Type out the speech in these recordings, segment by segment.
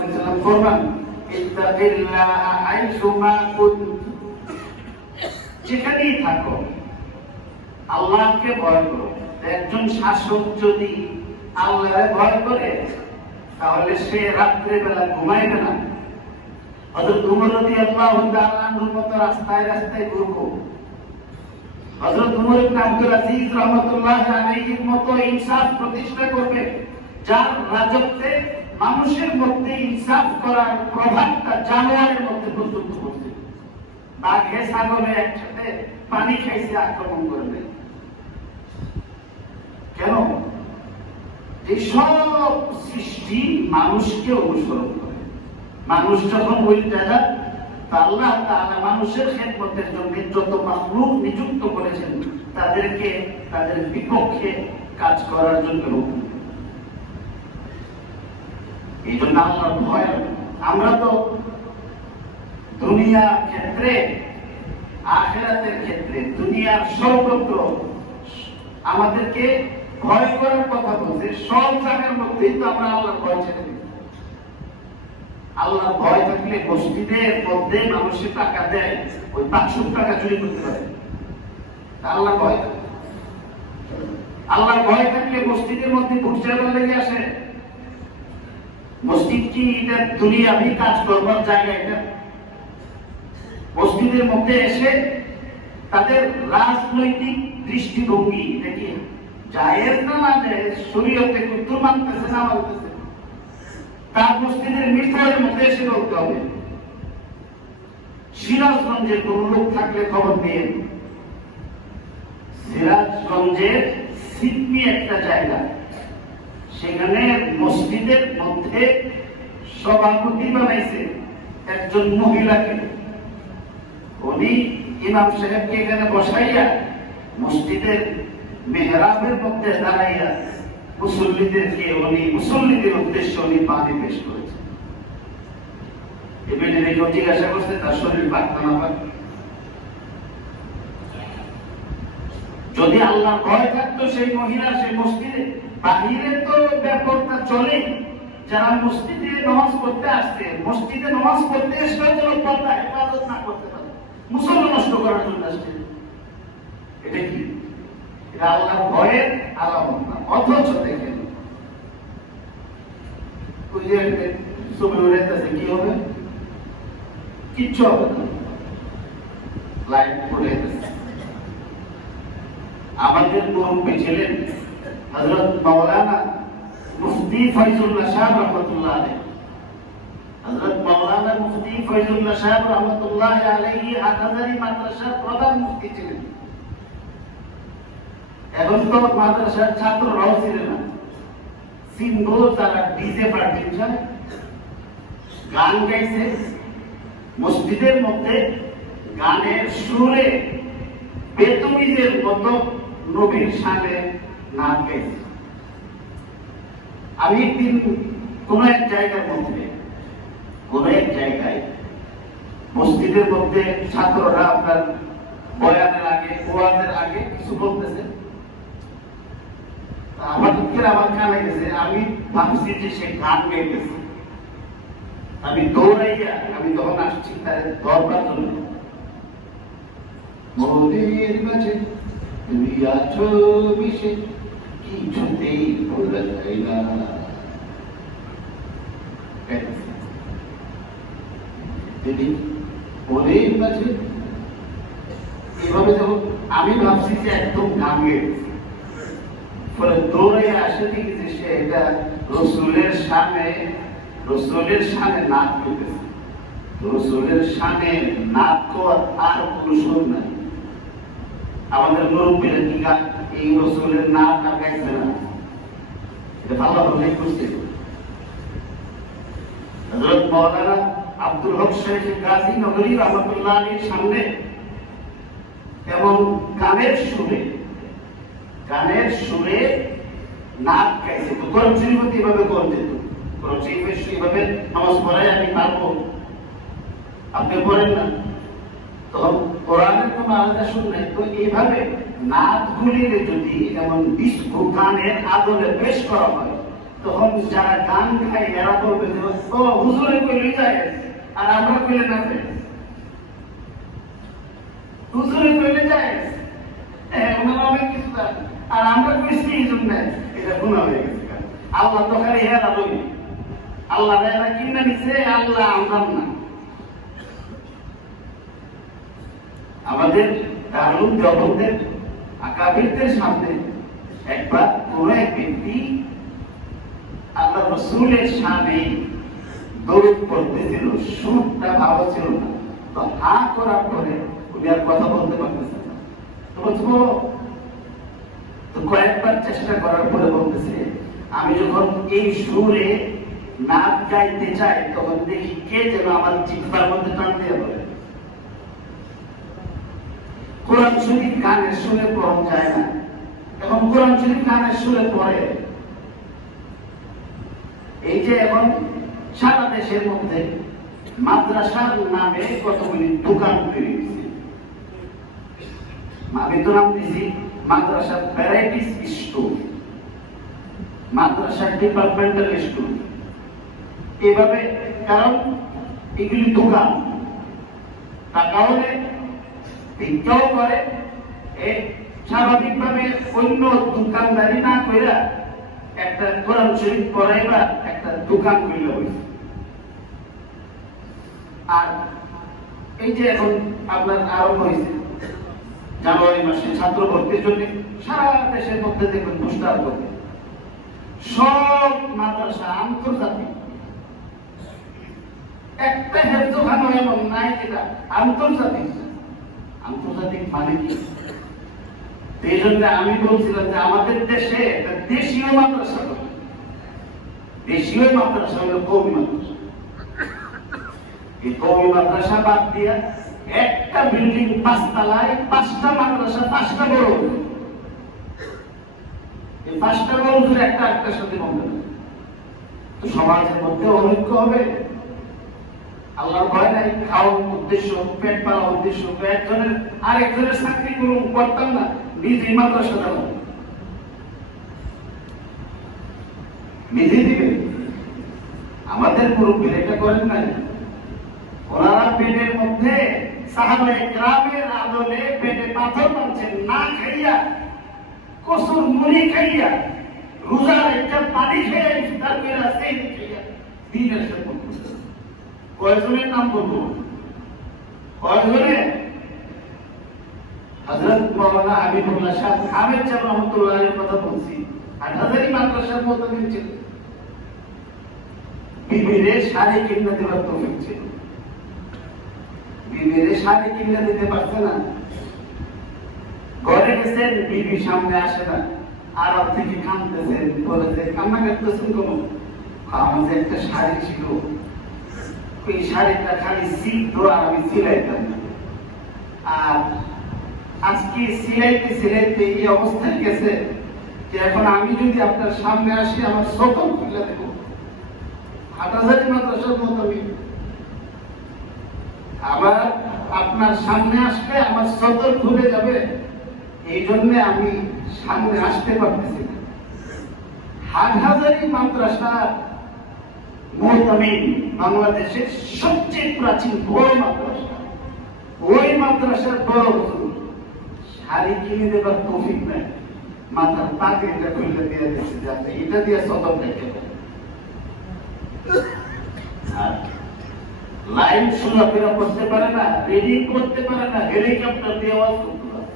আলাইহি ওয়াসাল্লাম ফরমান ইত্তাকিল্লাহ আইসুমা কুন্ত, যেখানেই থাকো আল্লাহকে ভয় করো। একজন শাসক যদি আল্লাহকে ভয় করে তাহলে সে রাত্রে বেলা ঘুমাইবে না। হযরত উমর রাদিয়াল্লাহু তাআলা আনহুর মতো রাস্তায় রাস্তায় ঘুরবো, হযরত উমর ইবনে আব্দুল আজিজ রাহমাতুল্লাহি আলাইহির মতো ইনসাফ প্রতিষ্ঠা করবে, যার রাজত্বে মানুষের মধ্যে ইনসাফ করার প্রভাবটা জানোয়ারের মধ্যে পর্যন্ত পড়ছে। বাঘে ছাগলে একসাথে পানি খাইছে, আক্রমণ করবে কেন? এই সব সৃষ্টি মানুষকে অনুসরণ করে। মানুষ যখন উল্টা যায়, আল্লাহ তাআলা মানুষের খেদমতের জন্য যত মাখলুক নিযুক্ত করেছেন তাদেরকে তাদের বিপক্ষে কাজ করার জন্য। এই জন্য আল্লাহর ভয়। আমরা তো দুনিয়ার ক্ষেত্রে, আখিরাতের ক্ষেত্রে, দুনিয়ার সর্বত্র আমাদেরকে ভয় করার কথা বলছে। সব জায়গার মধ্যেই তো আমরা আল্লাহর ভয় ছেড়ে দিই। আল্লাহর ভয় থাকলে মসজিদের মধ্যে মানুষের টাকা দেয়, ওই 500 টাকা চুরি করতে পারে। আল্লাহর ভয়, আল্লাহর ভয় থাকলে মসজিদের মধ্যে ঘুরতে লেগে আসে। মসজিদ কি এটা দুনিয়াবি কাজ করবার জায়গা? এটা মসজিদের মধ্যে এসে তাদের রাজনৈতিক দৃষ্টিভঙ্গি দেখি জায়েজ না না জায়েজ, শরীয়তে কুতুব মানতেছে না মানতেছে, তার মসজিদের মিঠাইয়ের মধ্যে এসে বলতে হবে। সিরাজগঞ্জের কোন লোক থাকলে খবর নিয়ে, সিরাজগঞ্জের সিডনি একটা জায়গা, সেখানে মসজিদের মধ্যে সভাপতি বানাইছে একজন মহিলাকে। উনি ইমাম সাহেবকে এখানে বসাইয়া মসজিদের মেহরাবের মধ্যে দাঁড়াইয়া মুসল্লিদেরকে উনি মুসল্লিদের উদ্দেশ্যে উনি পানি পেশ করেছেন। এবারে কেউ জিজ্ঞাসা করছে তার শরীর পাকতো না পাক? যদি আল্লাহ ভয় থাকতো সেই মহিলা সেই মসজিদে, বাহিরে তো ব্যাপারটা চলে, যারা মসজিদে নামাজ পড়তে আসছে, মসজিদে নামাজ পড়তে এসে কোনো পর্দা হেফাজত না করতে পারে, মুসলমান নষ্ট করার জন্য আসছে। এটা কি? এটা আল্লাহর ভয়ের আলামত না। অথচ দেখেন ওই যে ছবি উড়াইতেছে, কি হবে? কিচ্ছু হবে না, লাইট উড়াইতেছে। আমাদের মুরব্বী ছিলেন হযরত মাওলানা মুফতি ফয়জুল্লাহ সাহেব রাহমাতুল্লাহ আলাইহি। হযরত মাওলানা মুফতি ফয়জুল্লাহ সাহেব রাহমাতুল্লাহ আলাইহি হাটহাজারী মাদ্রাসার প্রধান মুফতি ছিলেন। এখন তো মাদ্রাসার ছাত্ররাও ছিলেন না, সিম্বল তারা ডিজে পার্টি গান গাইছে মসজিদের মধ্যে, গানের সুরে বেতুমিজের মতো নবীর সামনে নাচ গাইছে। আমি একদিন কোন এক জায়গার মধ্যে, কোন এক জায়গায় মসজিদের মধ্যে ছাত্ররা আপনার বয়ানের আগে, ওয়াজের আগে কিছু বলতেছে, আমার দুঃখের আমার কানে গেছে। আমি ভাবছি যে সে গান গাইতেছে। আমি দৌড়াইয়া আমি তখন আসছি তার দরবার জন্য। মোদের মাঝে তুমি আছো মিশে, কিছুতেই ভোলা যায় না। দিদি ওদের মাঝে এভাবে যখন আমি ভাবছি যে একদম গান গেছে, ফলে দৌড়াইয়া আসে দেখি সে এটা রসুলের সামনে, রসুলের সামনে নাচ করতেছে। রসুলের সামনে নাচ করার আর কোনো সুর নাই। আমাদের মুরব্বীরা কি গান এই রসুলের নাচ না গাইছে না? এটা ভালো ভাবে করছে। হযরত মাওলানা আব্দুল হক সাহেব গাজী নগরী রাহমাতুল্লাহ আলাইহির সামনে এমন গানের সুরে নাচ গাইছে। তো কোরআন শরীফ এভাবে কোরআন যেত, কোরআন শরীফ এইভাবে নামাজ পড়াই আমি পারবো, আপনি পড়েন না, তখন কোরআনের কোনো আলাদা সুর নাই। তো এইভাবে নাচগুলির যদি এমন ডিস্কো গানের আদলে পেশ করা হয় তখন যারা গান গায় এরা বলবে যে ও হুজুরে কইলে যায় আর আমরা কইলে না যায়, হুজুরে কইলে যায় ওনারা অনেক কিছু জানে আর আমরা কইছি এই জন্য এটা গুনাহ হয়ে গেছে। আল্লাহ তো খালি হেরা লই, আল্লাহ এরা কিনা নিছে, আল্লাহ আমরাম না। আমাদের দারুল জগতের আকাবিরদের সামনে একবার কোন এক ব্যক্তি আল্লাহ রাসূলের সামনে দরুদ পড়তেছিল, সুরটা ভালো ছিল না, তো হা করার পরে উনি আর কথা বলতে পারতেছেন না। তো বলছে তো কয়েকবার চেষ্টা করার পরে বলতেছে আমি যখন এই সুরে নাচ গাইতে চাই তখন দেখি কে যেন আমার জিহ্বার মধ্যে টান দিয়ে বলে। কোরআন শরীফ গানের সুরে পড়া যায় না, এখন কোরআন শরীফ গানের সুরে পড়ে। এই যে এখন সারা দেশের মধ্যে মাদ্রাসার নামে কতগুলি দোকান তৈরি হয়েছে, আমি তো নাম দিয়েছি মাদ্রাসার ভ্যারাইটিস স্টোর, মাদ্রাসার ডিপার্টমেন্টাল স্টোর, এভাবে। কারণ এগুলি দোকান, টাকাও নেয়, ভিক্ষাও করে, স্বাভাবিকভাবে অন্য দোকানদারি না কইরা একটা কোরআন শরীফ পড়াইবা একটা দোকান কইলে হইছে। আর এই যে এখন আপনার আরম্ভ হয়েছে জানুয়ারি মাসে ছাত্র ভর্তির জন্য সারা দেশের মধ্যে দেখবেন পোস্টার করবে, সব মাদ্রাসা আন্তর্জাতিক, একটা হেফজখানা এমন নাই যেটা আন্তর্জাতিক। আন্তর্জাতিক মানে কি? এই জন্য আমি বলছিলাম যে আমাদের দেশে একটা দেশীয় মাদ্রাসা, দেশীয় মাদ্রাসা হলো কওমি মাদ্রাসা। এই কওমি মাদ্রাসা বাদ দিয়া একটা বিল্ডিং 5 তলায় 5টা মাদ্রাসা, 5টা বড়, এই 5টা বড় ধরে একটা একটার সাথে বন্ধ। তো সমাজের মধ্যে ঐক্য হবে, আল্লাহর ভয় নাই, খাওয়ার উদ্দেশ্য, পেট পালার উদ্দেশ্য, একজনের আরেকজনের চাকরি করতাম না, নিজেই মাদ্রাসা দেওয়া নিজে দিবে। আমাদের মুরব্বীরা এটা করেন নাই, ওনারা পেটের মধ্যে সাহাবায়ে কেরামের আদলে পেটে পাথর বাঁধছেন, না খাইয়া কসুর মুড়ি খাইয়া রোজার একটা পানি খেয়ে ইফতার করে সেই খাইয়া দিনের সাথে কয়জনের নাম বলবো? কয়জনের? হযরত মাওলানা হাবিবুল্লাহ শাহ আহমেদ সাহেব রহমাতুল্লাহ আলাইহির কথা বলছি। হাটহাজারী মাদ্রাসার মুতামিম ছিল, বিবিরে শাড়ি কিনে দেওয়ার তৌফিক ছিল, বিবিরে শাড়ি কিনে দিতে পারছে না, ঘরে গেছেন বিবি সামনে আসে না, আরব থেকে কাঁদতেছেন, বলেছে কান্না করতেছেন কেন? আমার যে একটা শাড়ি ছিল, ওই শাড়িটা খালি সিদ্ধ আর আমি সিলাইতাম, আর আজকে সিলাইতে সিলাইতে এই অবস্থায় গেছে যে এখন আমি যদি আপনার সামনে আসি আমার সকল খুলে দেব। হাটহাজারী মাদ্রাসার মুতামিম, আবার আপনার সামনে আসলে আমার সকল খুলে যাবে, এই জন্য আমি সামনে আসতে পারতেছি না। হাটহাজারী মাদ্রাসা মুতামিম বাংলাদেশের সবচেয়ে প্রাচীন বড় মাদ্রাসা, ওই মাদ্রাসার বড় হুজুর শাড়ি কিনে দেবার তৌফিক নাই, মাথার পাগড়িটা খুলে দিয়ে দিচ্ছে যাতে এটা দিয়ে সদর দেখে। আর লাইন চলাফেরা করতে পারে না, রিডিং করতে পারে না, হেলিকপ্টার দিয়ে আওয়াজ করতে পারে।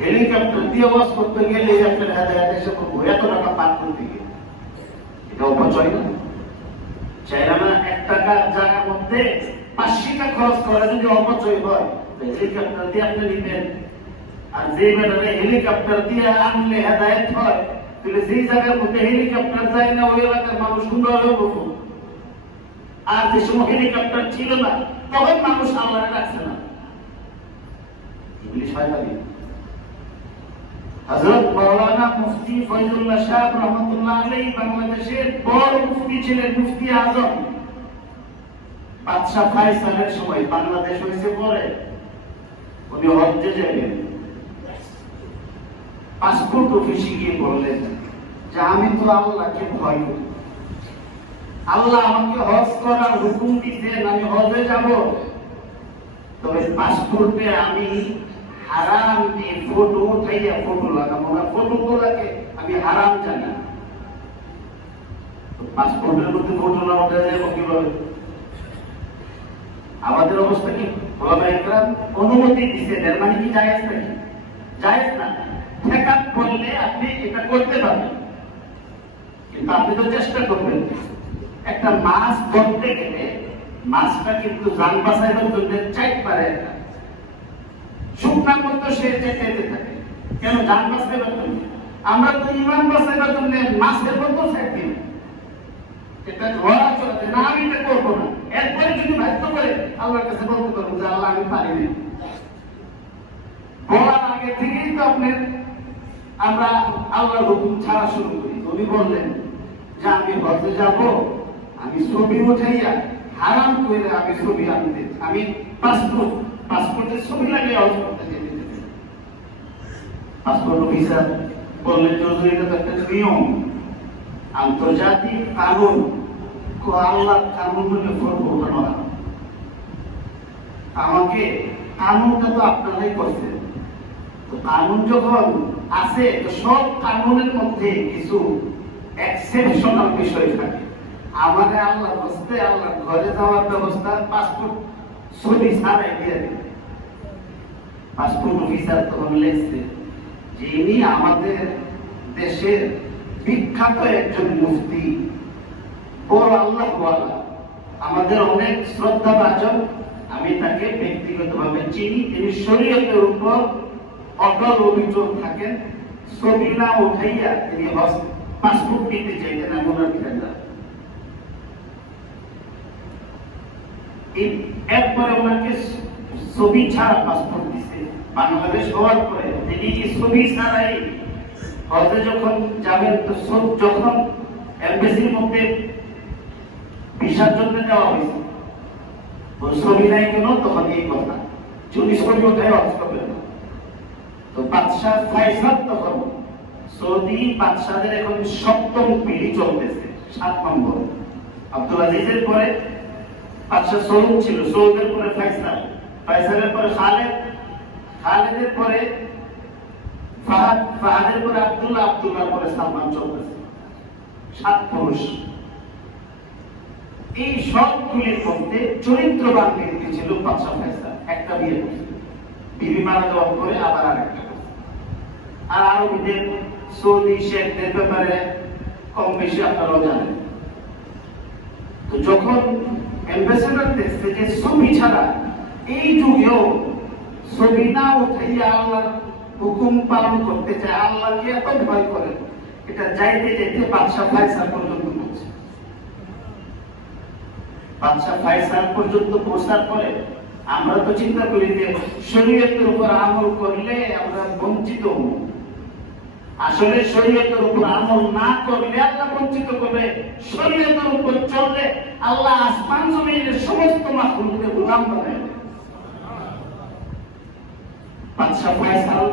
হেলিকপ্টার দিয়ে আওয়াজ করতে গেলে আপনার হাতে হাতে এসে করবো, এত টাকা পার করতে গেলে এটা অপচয় না? চাইলাম না 1 টাকা জায়গার মধ্যে 5 টাকা খরচ করে যদি অপচয় হয়, হেলিকপ্টার দিয়ে আপনি নিবেন। আর যে বেটারে হেলিকপ্টার দিয়ে আনলে হেদায়েত হয়, তাহলে যেই জায়গার মধ্যে হেলিকপ্টার যায় না ওই এলাকার মানুষ সুন্দর হয়ে বলবো। আর যে সময় হেলিকপ্টার ছিল না তখন মানুষ আল্লাহ রাখছে না, এগুলি শয়তানি। হযরত মাওলানা মুফতি ফয়জুল্লাহ শাহ রহমাতুল্লাহ আলাইহি বাংলাদেশের বড় মুফতি ছিলেন, মুফতি আজম। বাদশা ফায়সালের সময় বাংলাদেশ হয়েছে পরে, উনি হজ্জে যাবেন, পাসপোর্ট অফিসে গিয়ে বললেন যে আমি তো আল্লাহকে ভয় করি, আল্লাহ আমাকে হজ করার হুকুম দিতেন, আমি হজে যাব, তবে পাসপোর্টে আমি হারাম দিয়ে ফটো উঠাইয়া ফটো লাগাবো না, ফটো তোলাকে আমি হারাম জানি। পাসপোর্টের মধ্যে ফটো না উঠে যাবো কিভাবে? আমাদের অবস্থা কি? অনুমতি দিচ্ছে, এর মানে কি জায়েজ নাকি? জায়েজ না। ঠেকাত করলে আপনি এটা করতে পারবেন, কিন্তু আপনি তো চেষ্টা করবেন। একটা মাছ ধরতে গেলে মাছটা কিন্তু জান বাঁচাইবার জন্য চাইতে পারে, একটা শুকনার মধ্যে সে চাইতে থাকে, কেন? জান বাঁচাইবার জন্য। আমরা তো ইমান বাঁচাইবার জন্য মাছের মতো চাইতে, এটা ধরা চলছে না, আমি এটা করবো না। এরপরে যদি বাধ্য করে আল্লাহর কাছে বলতে পারবো যে আল্লাহ আমি পারিনি, বলার আগে থেকেই তো আপনার আমরা আল্লাহর হুকুম ছাড়া শুরু করি। উনি বললেন যে আমি হজে যাব, আমি ছবি উঠাইয়া হারাম করে আমি ছবি আনতে, আমি পাসপোর্টের ছবি লাগিয়ে হজ করতে যেতে। পাসপোর্ট অফিসার বললেন চৌধুরী এটা তো একটা নিয়ম, আন্তর্জাতিক কানুন, আল্লাহ কানুন হলে ফটো ওঠানো না। আমাকে কানুনটা তো আপনারাই করছেন, তো কানুন যখন আছে তো সব কানুনের মধ্যে কিছু এক্সেপশনাল বিষয় থাকে। আমাদের আল্লাহ বসতে আল্লাহ ঘরে যাওয়ার ব্যবস্থা পাসপোর্ট ছবি ছাড়াই দিয়ে দেবে। পাসপোর্ট অফিসার তখন লেখছে যে ইনি আমাদের দেশের বিখ্যাত একজন মুফতি, বড় আল্লাহ ওয়ালা, আমাদের অনেক শ্রদ্ধাভাজন, আমি তাকে ব্যক্তিগতভাবে চিনি, তিনি শরীয়তের উপর অটল অভিযোগ থাকেন, ছবি না উঠাইয়া তিনি পাসপোর্ট নিতে চাইতেন, আমি ওনার খেলা। একবারে ওনাকে ছবি ছাড়া পাসপোর্ট দিছে। বাংলাদেশ হওয়ার পরে তিনি ছবি ছাড়াই হজে যখন যাবেন, তো যখন এমবেসির মধ্যে ভিসার জন্য দেওয়া হয়েছে, ছবি নাই কেন? তখন এই কথা, যদি ছবি ওঠায় হজ করবেন না। তো বাদশাহ ফাইসাল তখন, সৌদি বাদশাদের এখন 7ম পিঢ়ি চলতেছে, 7 নম্বর। আব্দুল আজিজের পরে বাদশাহ সৌদ ছিল, সৌদের পরে ফাইসাল, ফাইসালের পরে খালেদ, খালেদের পরে ফাহাদ, ফাহাদের পরে আব্দুল্লাহ, আব্দুল্লাহর পরে সালমান চলতেছে, 7 পুরুষ। এই সবগুলির মধ্যে চরিত্রবান ব্যক্তি ছিল বাদশাহ ফাইসাল। একটা বিয়ে করছে, বিবি মারা যাওয়ার পরে আবার আরেকটা। আর আরবদের সৌদি শেখদের ব্যাপারে কম বেশি আপনারাও জানেন। তো যখন অ্যাম্বাসেডর দেখছে যে ছবি ছাড়া এই যুগেও ছবি না উঠাইয়া আল্লাহর হুকুম পালন করতে চায়, আল্লাহকে এত ভয় করে, এটা যাইতে যাইতে বাদশাহ ফাইসাল পর্যন্ত পৌঁছে। বাদশাহ ফাইসাল পর্যন্ত পৌঁছার পরে আমরা তো চিন্তা করি যে শরীয়তের উপর আমল করলে আমরা বঞ্চিত হব। আসলে শরীয়তের উপর আমল না করলে আল্লাহ বঞ্চিত করবে, শরীয়তের উপর চললে আল্লাহ আসমান জমিনের সমস্ত মাখলুককে গোলাম বানায়। বাদশাহ ফাইসাল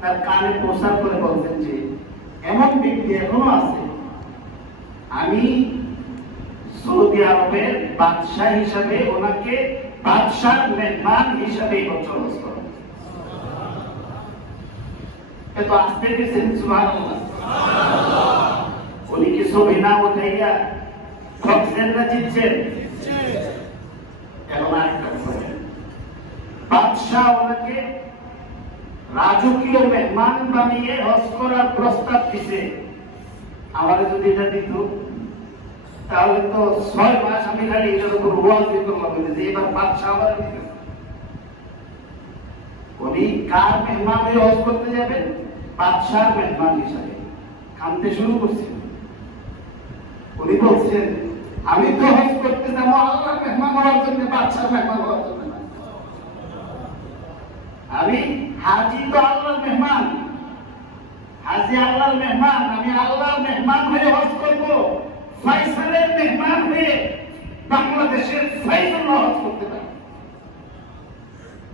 তার কানে পৌঁছার করে বলতেন যে এমন ব্যক্তি এখনো আছে, আমি সৌদি আরবের বাদশাহ হিসাবে ওনাকে বাদশাহ মেহমান হিসাবে বছর করো। এত আসতে গেছেন সুবহানাল্লাহ। উনি কি ছবি না উঠাইয়া ঠকছেন না জিতছেন? এখন আরেকটা বাদশাহ ওনাকে রাজকীয় মেহমান বানিয়ে হজ করার প্রস্তাব দিছে। আমাদের যদি এটা দিত তাহলে তো 6 মাস আমি খালি এটার উপর ওয়াজি করলাম যে এবার বাদশাহ আবার দিতে। উনি কার মেহমান হয়ে হজ করতে যাবেন? বাদশাহ মেহমান হিসাবে কাঁদতে শুরু করছেন। উনি বলছেন আমি তো হজ করতে যাবো আল্লাহর মেহমান হওয়ার জন্য, বাদশাহ মেহমান হওয়ার জন্য না। আমি হাজি তো আল্লাহর মেহমান, হাজি আল্লাহর মেহমান, আমি আল্লাহর মেহমান হয়ে হজ করব, ফাইসালের মেহমান হয়ে বাংলাদেশের ফাইসাল হজ করতে পারি।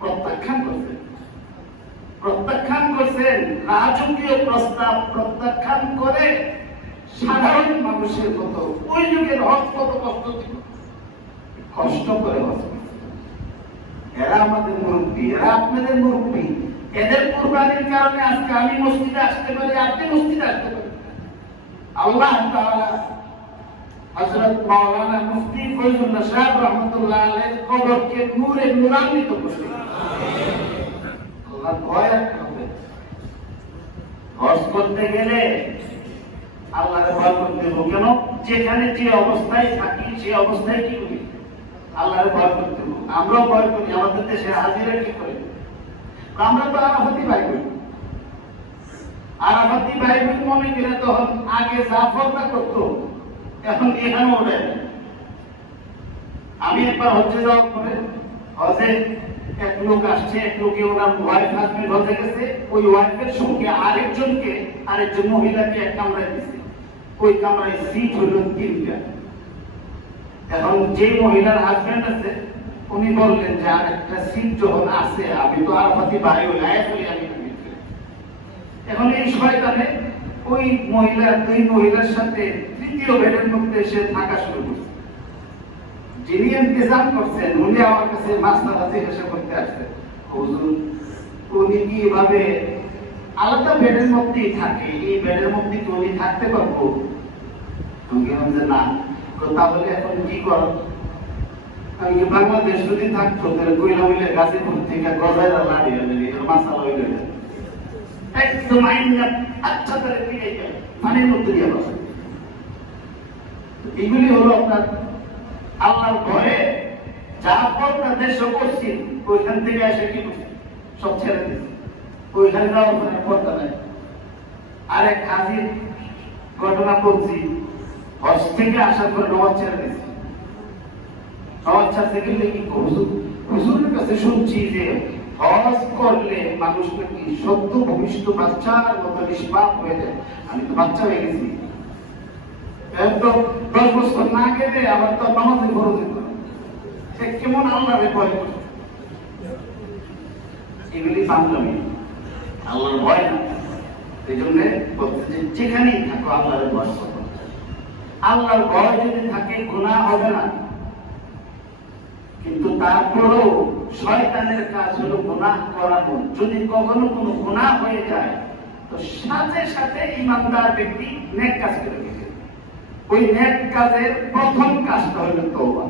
প্রত্যাখ্যান করতে প্রত্যাখ্যান করছেন, রাজকীয় প্রস্তাব প্রত্যাখ্যান করে সাধারণ মানুষের মতো ওই যুগের হজ কত কষ্ট ছিল, কষ্ট করে হজ। এরা আমাদের মুরব্বী, এরা আপনাদের মুরব্বী। এদের কুরবানির কারণে আজকে আমি মসজিদে আসতে পারি, আপনি মসজিদে আসতে পারি। আল্লাহ তাআলা হযরত মাওলানা মুফতি ফয়জুল্লাহ সাহেব রাহমাতুল্লাহ আলাইহির কবরকে নূরে নূরান্বিত করলেন। আল্লাহ ভয় রাখতে হবে। হজ করতে গেলে আল্লাহর ভয় করতে হবে। কেন? যেখানে যে অবস্থায় থাকি সেই অবস্থায় কি করি? আল্লাহর ভয় করতে হবে। আমরাও ভয় করি। আমাদের দেশে হাজিরা কি করে? আমরা তো আরাফাতি ভাই করি। আরাফাতি ভাই মনে করে তখন আগে জাফরটা করতো, এখন এখানে ওঠে। আমি একবার হচ্ছে যাওয়ার পরে হজে এক লোক আসছে, এক লোকে ওনার ওয়াইফ হাজবেন্ড হজে গেছে, ওই ওয়াইফের সঙ্গে আরেকজন মহিলাকে এক কামরায় দিচ্ছে। ওই কামরায় সিট হলো 3টা। এখন যে মহিলার হাজবেন্ড আছে উনি বললেন যে আর একটা সিট যখন আছে, আমি তো আরাফাতি ভাই হই, আমি এখন এই শয়তানে ওই দুই মহিলার সাথে তৃতীয় বেডের মধ্যে এসে থাকা শুরু করছে। যিনি ইন্তজাম করছেন উনি আমার কাছে মাসলা জিজ্ঞাসা করতে আসছেন, হুজুর উনি কি এভাবে আলাদা বেডের মধ্যেই থাকে, এই বেডের মধ্যে কি উনি থাকতে পারবো? আমি বললাম যে না। তাহলে এখন কি কর? আমি বাংলাদেশ যদি থাকতো তাহলে কইলা মিলে গাজীপুর থেকে গজাইরা লাড়ি আনলে মাসালা হইলে একদম আইনটা আচ্ছা করে ফিরে গেল পানির মধ্যে দিয়ে বসে। এগুলি হলো আপনার আল্লাহর ভয়ে যা আপনার দেশে করছি ওইখান থেকে এসে কি করছে সব ছেড়ে দিচ্ছে। ওইখানে যাওয়ার পরে পর্দা নাই। আরেক হাজির ঘটনা বলছি, হজ থেকে আসার পরে নওয়াজ ছেড়ে দিচ্ছে। নওয়াজ ছাড়তে গেলে কি হুজুরের কাছে শুনছি যে হজ করলে মানুষ নাকি সদ্য ভবিষ্যৎ বাচ্চার মতো নিষ্পাপ হয়ে যায়। আমি তো বাচ্চা হয়ে গেছি, একদম 10 বছর না গেলে আবার তো নামাজে ফরজ করে। সে কেমন আল্লাহরে ভয় করে? এগুলি বাংলামি, আল্লাহর ভয় না। এই জন্য বলতে যে যেখানেই থাকো আল্লাহর ভয় করো। আল্লাহর ভয় যদি থাকে গুনাহ হবে না, কিন্তু তারপরও শয়তানের কাজ হলো গুনাহ করানো। যদি কখনো কোনো গুনাহ হয়ে যায় তো সাথে সাথে ইমানদার ব্যক্তি নেক কাজ করে দিবে। ওই নেক কাজের প্রথম কাজটা হলো তওবা।